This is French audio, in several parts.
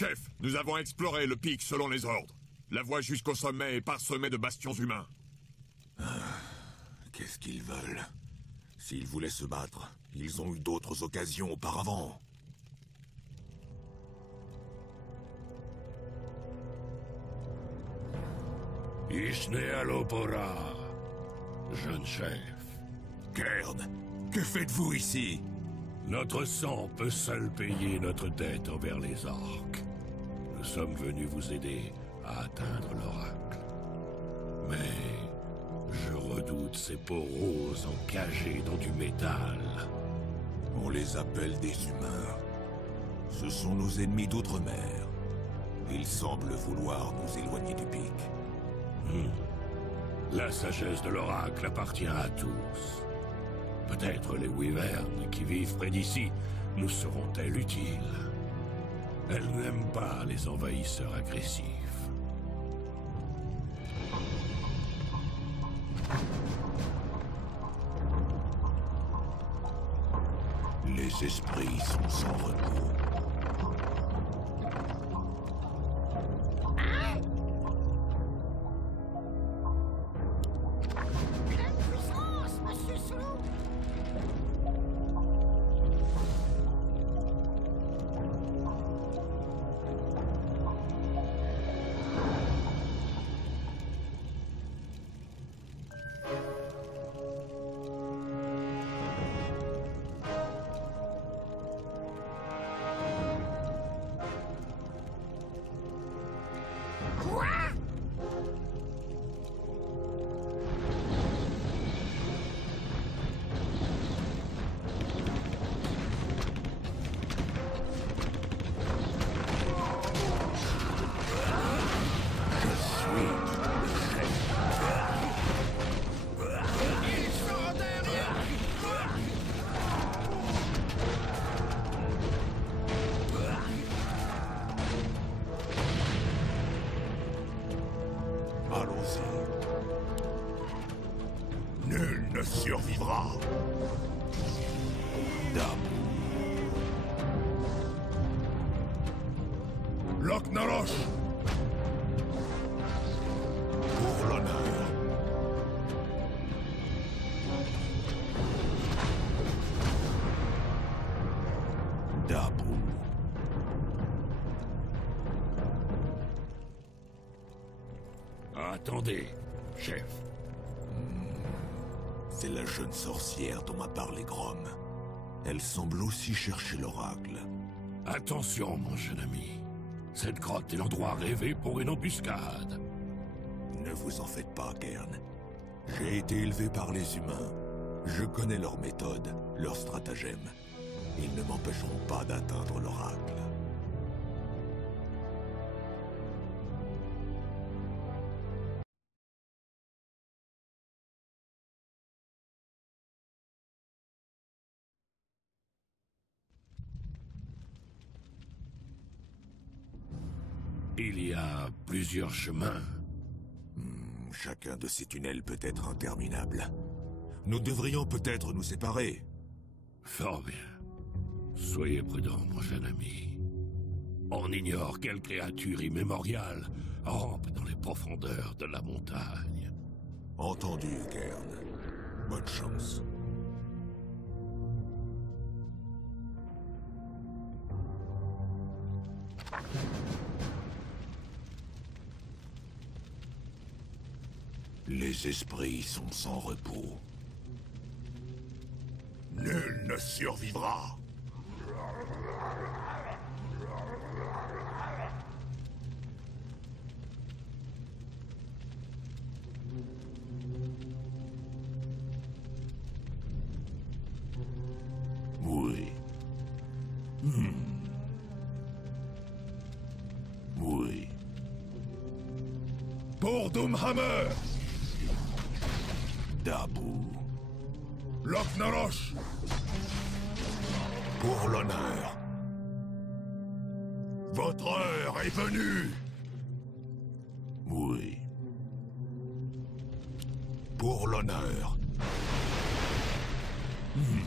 Chef, nous avons exploré le pic selon les ordres. La voie jusqu'au sommet est parsemée de bastions humains. Qu'est-ce qu'ils veulent? S'ils voulaient se battre, ils ont eu d'autres occasions auparavant. Ishne Alopora, jeune chef. Cairn, que faites-vous ici? Notre sang peut seul payer notre dette envers les orques. Nous sommes venus vous aider à atteindre l'oracle. Mais je redoute ces peaux roses encagées dans du métal. On les appelle des humains. Ce sont nos ennemis d'outre-mer. Ils semblent vouloir nous éloigner du pic. La sagesse de l'oracle appartient à tous. Peut-être les wyvernes qui vivent près d'ici nous seront-elles utiles. Elles n'aiment pas les envahisseurs agressifs. Les esprits sont sans repos. Nul ne survivra. Dabu. Loch-Narosh. Pour l'honneur. Dabu. Attendez, chef. C'est la jeune sorcière dont m'a parlé Grom. Elle semble aussi chercher l'oracle. Attention, mon jeune ami. Cette grotte est l'endroit rêvé pour une embuscade. Ne vous en faites pas, Cairn. J'ai été élevé par les humains. Je connais leurs méthodes, leurs stratagèmes. Ils ne m'empêcheront pas d'atteindre l'oracle. Il y a plusieurs chemins. Chacun de ces tunnels peut être interminable. Nous devrions peut-être nous séparer. Fort bien. Soyez prudent, mon jeune ami. On ignore quelle créature immémoriale rampe dans les profondeurs de la montagne. Entendu, Cairn. Bonne chance. Les esprits sont sans repos. Nul ne survivra. Oui. Oui. Pour Doomhammer! Dabu. Loch-Narosh. Pour l'honneur. Votre heure est venue. Oui. Pour l'honneur. Oui.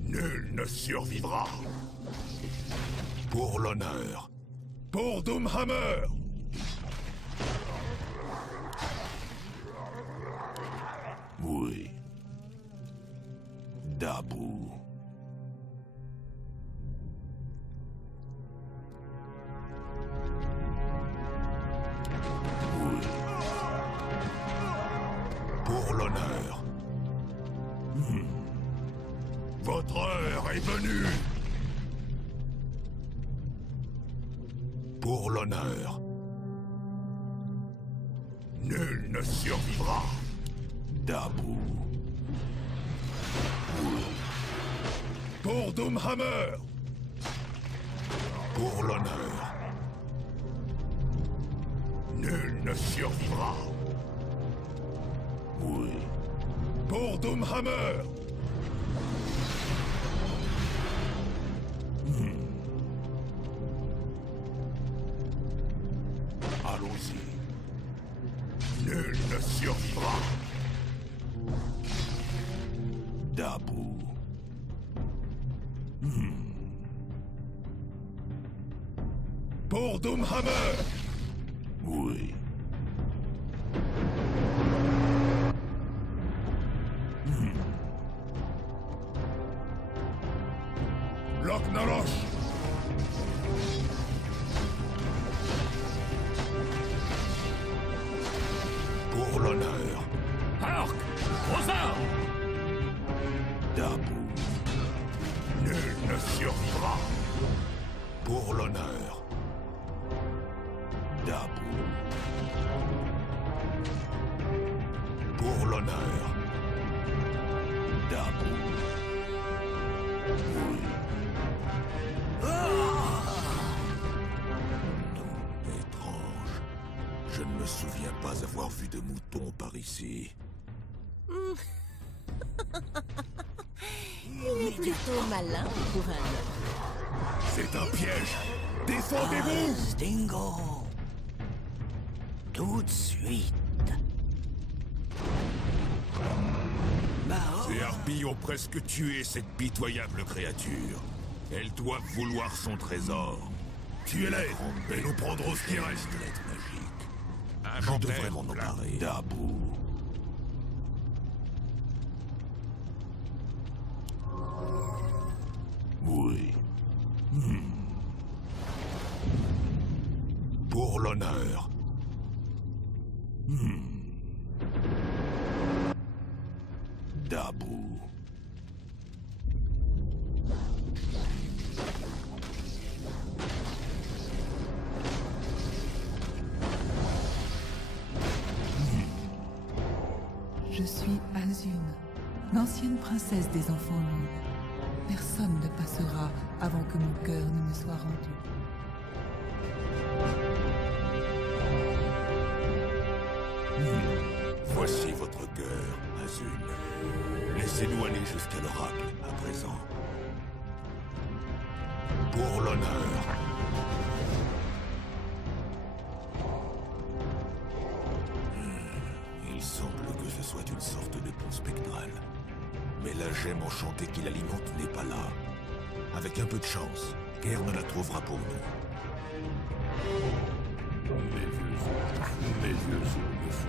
Nul ne survivra. Pour l'honneur. Pour Doomhammer! Oui. Dabu. Oui. Pour l'honneur. Votre heure est venue! Pour l'honneur. Nul ne survivra! Dabu. Pour Doomhammer! Pour l'honneur. Nul ne survivra! Oui. Pour Doomhammer! Allons-y. Nul ne survivra! Dabu. Pour Doomhammer! Oui. Loch-Norosh! Pour l'honneur. Hark! Aux armes! Dabu. Nul ne survivra! Pour l'honneur. Dabu. Pour l'honneur. Dabu. Oui. Non, étrange. Je ne me souviens pas avoir vu de moutons par ici. Il est plutôt malin pour un homme. C'est un piège! Défendez-vous! Stingo. Tout de suite. Ces harpies ont presque tué cette pitoyable créature. Elles doivent vouloir son trésor. Tuez-les et nous prendrons ce qui reste! Squelette magique. Je devrais m'en emparer. Dabu. Oui. Pour l'honneur. Dabu. Je suis Azune, l'ancienne princesse des enfants lunes. Personne ne passera avant que mon cœur ne me soit rendu. Voici votre cœur, Azune. Laissez-nous aller jusqu'à l'oracle, à présent. Pour l'honneur. Il semble que ce soit une sorte de pont spectral. Mais la gemme enchantée qui l'alimente n'est pas là. Avec un peu de chance, Kern la trouvera pour nous. Mes vieux os me font.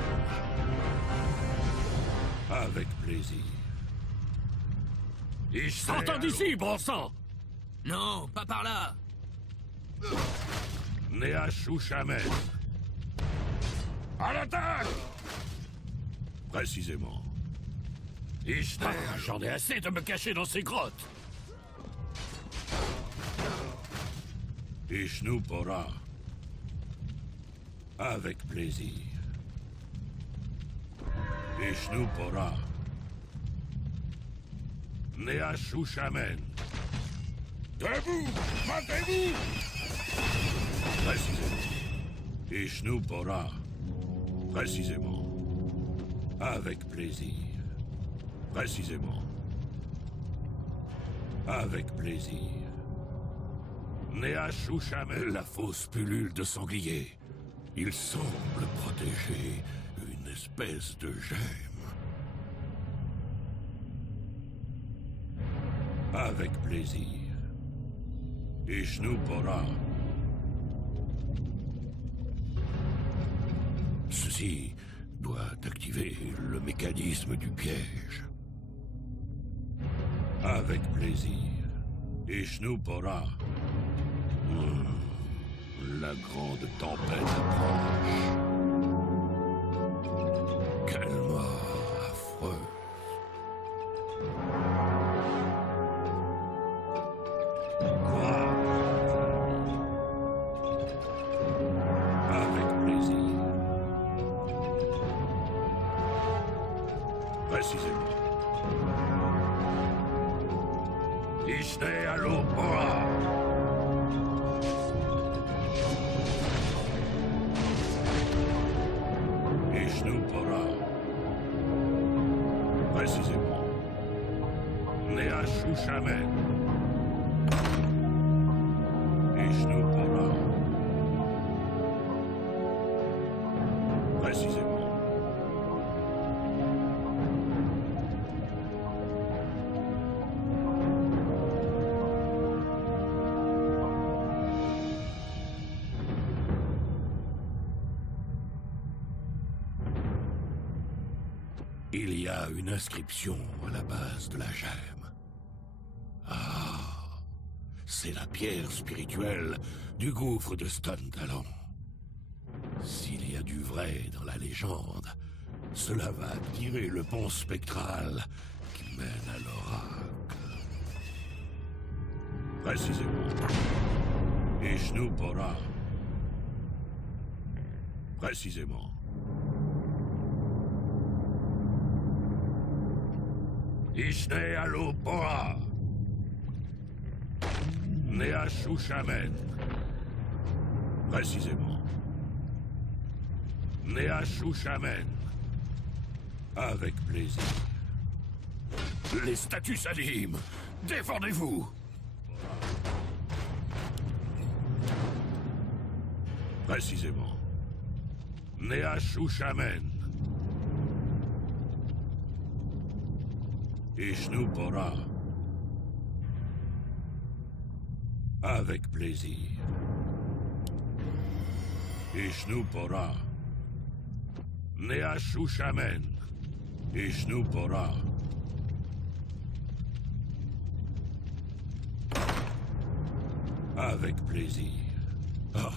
Avec plaisir. Sortant d'ici, bon sang! Non, pas par là. Néachouchamen. À l'attaque! Précisément. Ishtar, j'en ai assez de me cacher dans ces grottes. Ishnupora. Avec plaisir. Ishnupora. Néachouchamen. Debout! Battez-vous! Précisément. Ishnupora. Précisément. Avec plaisir. Précisément. Avec plaisir. Néachouchamen, la fausse pullule de sanglier. Il semble protéger une espèce de gemme. Avec plaisir. Ishnupora. Ceci doit activer le mécanisme du piège. Avec plaisir. Ishnupora. La grande tempête approche. Quelle mort affreuse. Quoi? Avec plaisir. Précisément. Ishne Alopora. Ishnupora. Précisément. Neashushamen. Ishnupora. Précisément. Il y a une inscription à la base de la gemme. Ah, c'est la pierre spirituelle du gouffre de Stuntalon. S'il y a du vrai dans la légende, cela va activer le pont spectral qui mène à l'oracle. Précisément. Ishnupora. Précisément. Ishne Alopora. Neashushamen. Précisément. Neashushamen. Avec plaisir. Les statues s'animent. Défendez-vous. Précisément. Neashushamen. Ishnupora. Avec plaisir. Ishnupora. Neashushamen. Ishnupora. Avec plaisir. Ah,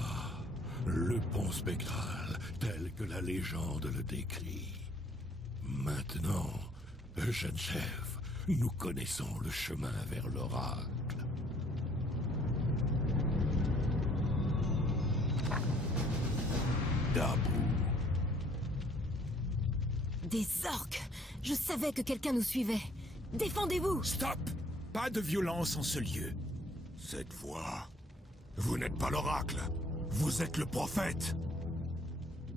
le pont spectral, tel que la légende le décrit. Maintenant, jeune chef, nous connaissons le chemin vers l'oracle. Dabu. Des orques! Je savais que quelqu'un nous suivait. Défendez-vous! Stop! Pas de violence en ce lieu. Cette fois, vous n'êtes pas l'oracle. Vous êtes le prophète.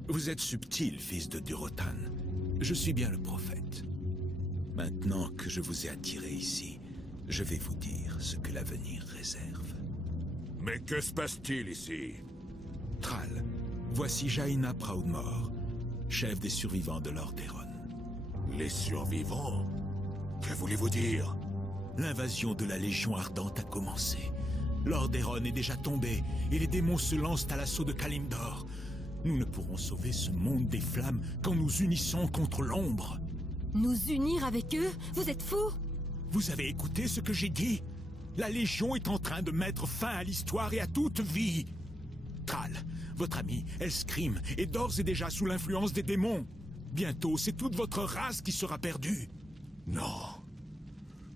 Vous êtes subtil, fils de Durotan. Je suis bien le prophète. Maintenant que je vous ai attiré ici, je vais vous dire ce que l'avenir réserve. Mais que se passe-t-il ici? Thrall, voici Jaina Proudmoore, chef des survivants de Lordaeron. Les survivants? Que voulez-vous dire? L'invasion de la Légion Ardente a commencé. Lordaeron est déjà tombé, et les démons se lancent à l'assaut de Kalimdor. Nous ne pourrons sauver ce monde des flammes qu'en nous unissant contre l'ombre. Nous unir avec eux? Vous êtes fous? Vous avez écouté ce que j'ai dit? La Légion est en train de mettre fin à l'histoire et à toute vie. Thrall, votre ami, Elscrim, est d'ores et déjà sous l'influence des démons. Bientôt, c'est toute votre race qui sera perdue. Non.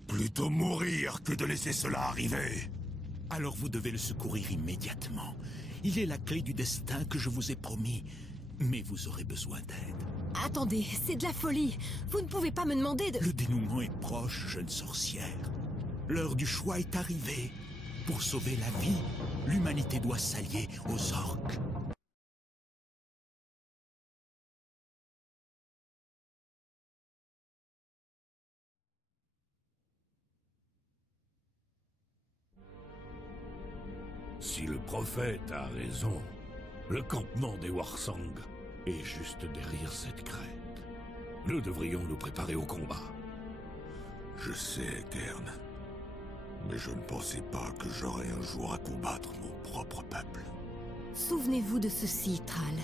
Plutôt mourir que de laisser cela arriver. Alors vous devez le secourir immédiatement. Il est la clé du destin que je vous ai promis. Mais vous aurez besoin d'aide. Attendez, c'est de la folie. Vous ne pouvez pas me demander de... Le dénouement est proche, jeune sorcière. L'heure du choix est arrivée. Pour sauver la vie, l'humanité doit s'allier aux orques. Si le prophète a raison, le campement des Warsang est juste derrière cette crête. Nous devrions nous préparer au combat. Je sais, Cairn. Mais je ne pensais pas que j'aurais un jour à combattre mon propre peuple. Souvenez-vous de ceci, Thrall.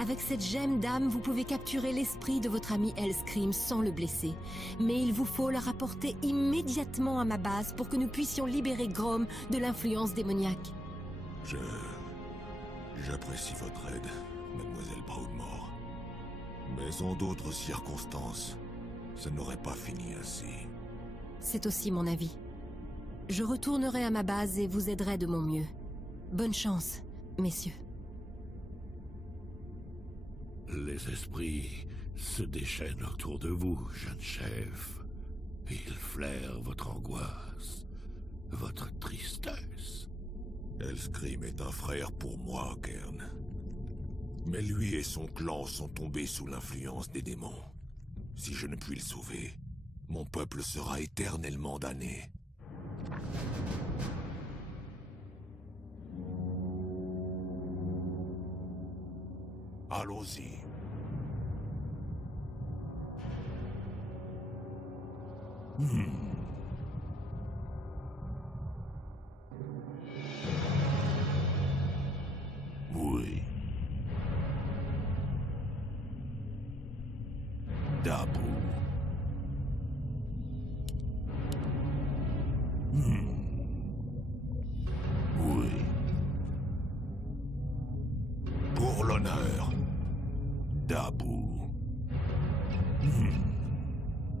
Avec cette gemme d'âme, vous pouvez capturer l'esprit de votre ami Hellscream sans le blesser. Mais il vous faut la rapporter immédiatement à ma base pour que nous puissions libérer Grom de l'influence démoniaque. J'apprécie votre aide, mademoiselle Broadmoor. Mais en d'autres circonstances, ça n'aurait pas fini ainsi. C'est aussi mon avis. Je retournerai à ma base et vous aiderai de mon mieux. Bonne chance, messieurs. Les esprits se déchaînent autour de vous, jeune chef. Ils flairent votre angoisse, votre tristesse. Hellscream est un frère pour moi, Cairn. Mais lui et son clan sont tombés sous l'influence des démons. Si je ne puis le sauver, mon peuple sera éternellement damné. Allons-y. Oui. Dabu. Oui. Pour l'honneur. Dabu.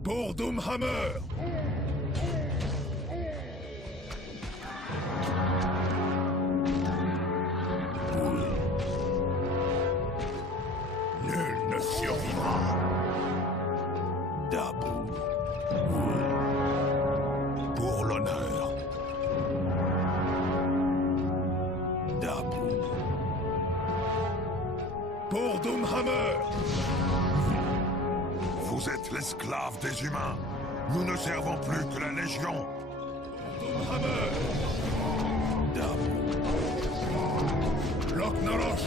Pour Doomhammer! Nul ne survivra. Dabu. Oui. Pour l'honneur. Dabu. Pour Doomhammer! Vous êtes l'esclave des humains. Nous ne servons plus que la Légion. Doomhammer! Dabu. Loch-Norosh!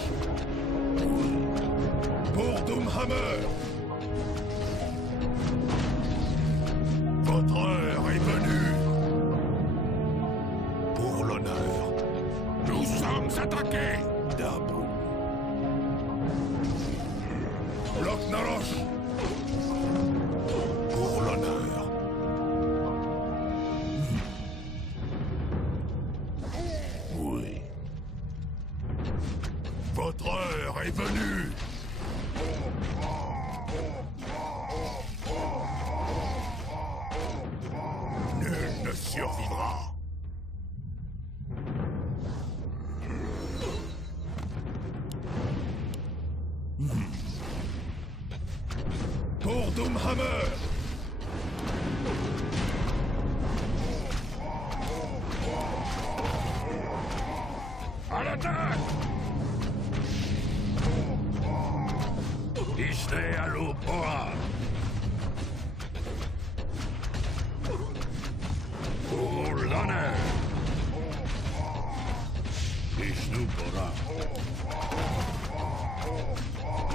Pour Doomhammer! Votre heure est venue! Pour l'honneur. Nous sommes attaqués! Dabu. Loch-Norosh! Pour l'honneur. Oui. Votre heure est venue! Nul ne survivra! Pour Doomhammer! À l'attaque! Ishne Alupora. Pour l'honneur. Ishnupora.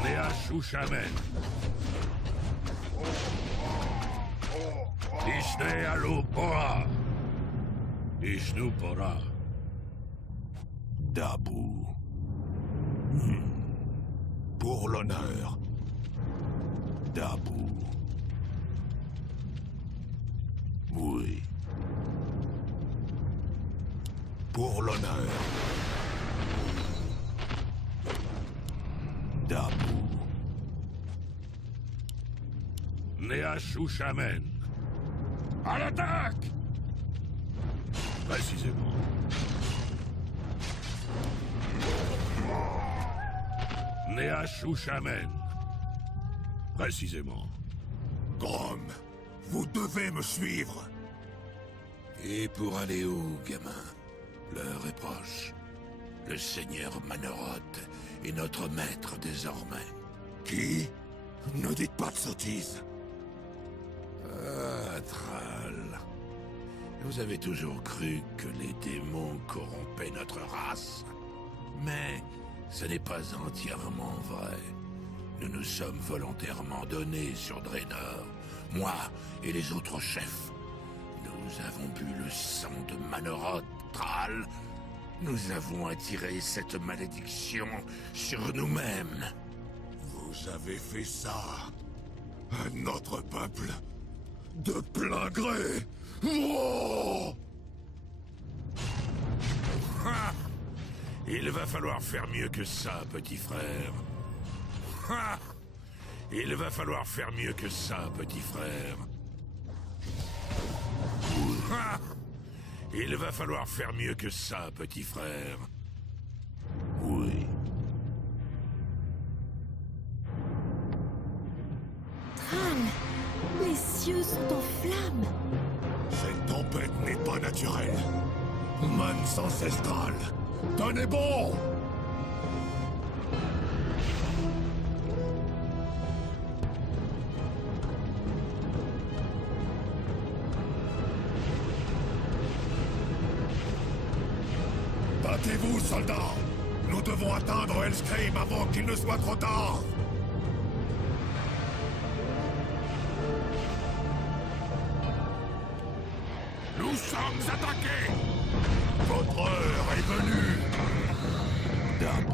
Neashushamen. Ishne Alupora. Ishnupora. Dabu. Pour l'honneur. Dabu. Oui. Pour l'honneur. Dabu. Neashushamen. À l'attaque! Précisément. Neashushamen. Précisément. Grom, vous devez me suivre. Et pour aller où, gamin? L'heure est proche. Le seigneur Manoroth est notre maître désormais. Qui? Ne dites pas de sottises. Ah, Thrall. Vous avez toujours cru que les démons corrompaient notre race. Mais ce n'est pas entièrement vrai. Nous nous sommes volontairement donnés sur Draenor, moi et les autres chefs. Nous Nous avons bu le sang de Manoroth, Thrall. Nous avons attiré cette malédiction sur nous-mêmes. Vous avez fait ça à notre peuple de plein gré. Oh! Ha! Il va falloir faire mieux que ça, petit frère. Ha! Il va falloir faire mieux que ça, petit frère. Ha! Il va falloir faire mieux que ça, petit frère. Oui. Thrall, les cieux sont en flammes. Cette tempête n'est pas naturelle. Mans ancestral, tenez bon! Battez-vous, soldats! Nous devons atteindre Hellscream avant qu'il ne soit trop tard! Nous sommes attaqués! Votre heure est venue! Dame,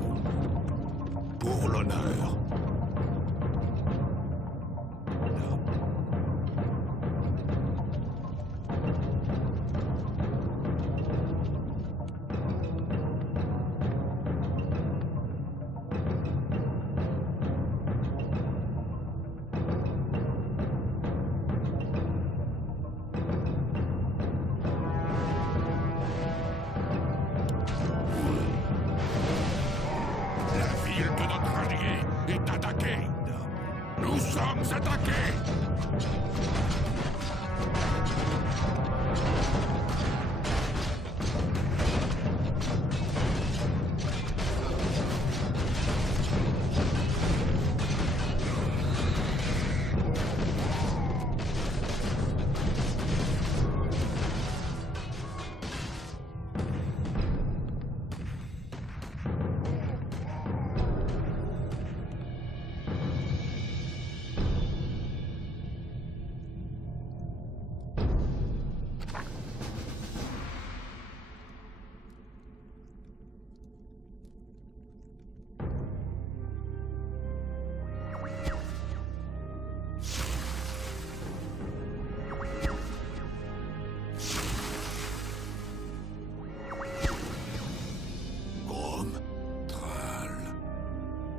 pour l'honneur. Nous sommes attaqués!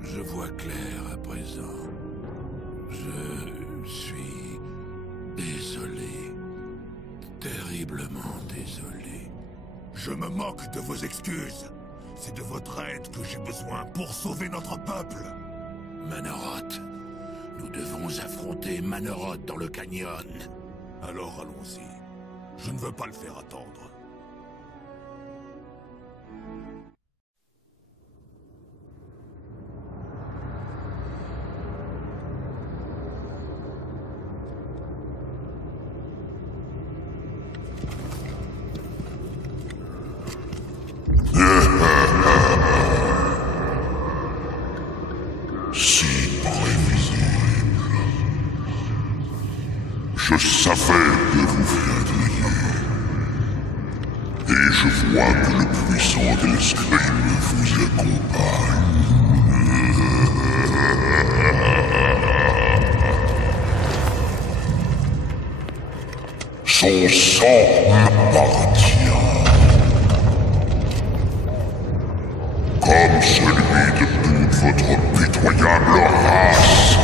Je vois clair à présent. Je suis désolé. Terriblement désolé. Je me moque de vos excuses. C'est de votre aide que j'ai besoin pour sauver notre peuple. Manoroth. Nous devons affronter Manoroth dans le canyon. Alors allons-y. Je ne veux pas le faire attendre. Si prévisible. Je savais que vous viendriez. Et je vois que le puissant Hellscream vous accompagne. Son sang m'appartient. Comme celui de toute votre pitoyable race.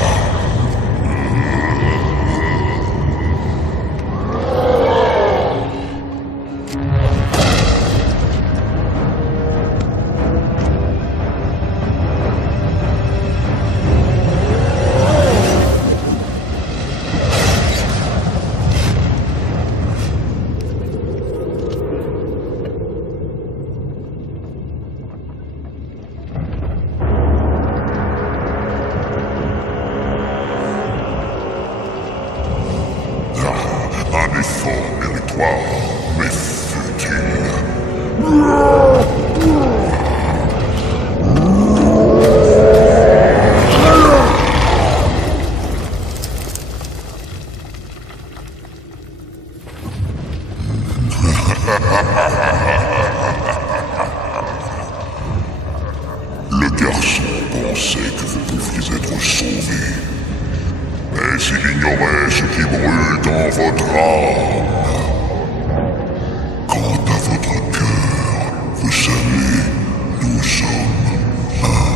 Un effort méritoire, mais futile. garçons pensaient que vous pouviez être sauvés. Mais ils ignoraient ce qui brûle dans votre âme. Quant à votre cœur, vous savez, nous sommes un.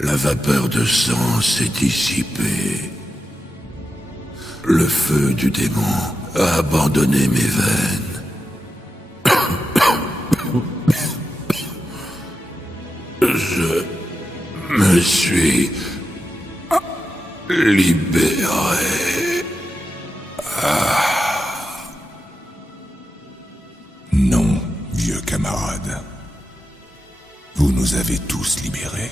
La vapeur de sang s'est dissipée. Le feu du démon a abandonné mes veines. Je me suis libéré. Non, vieux camarade. Vous nous avez tous libérés.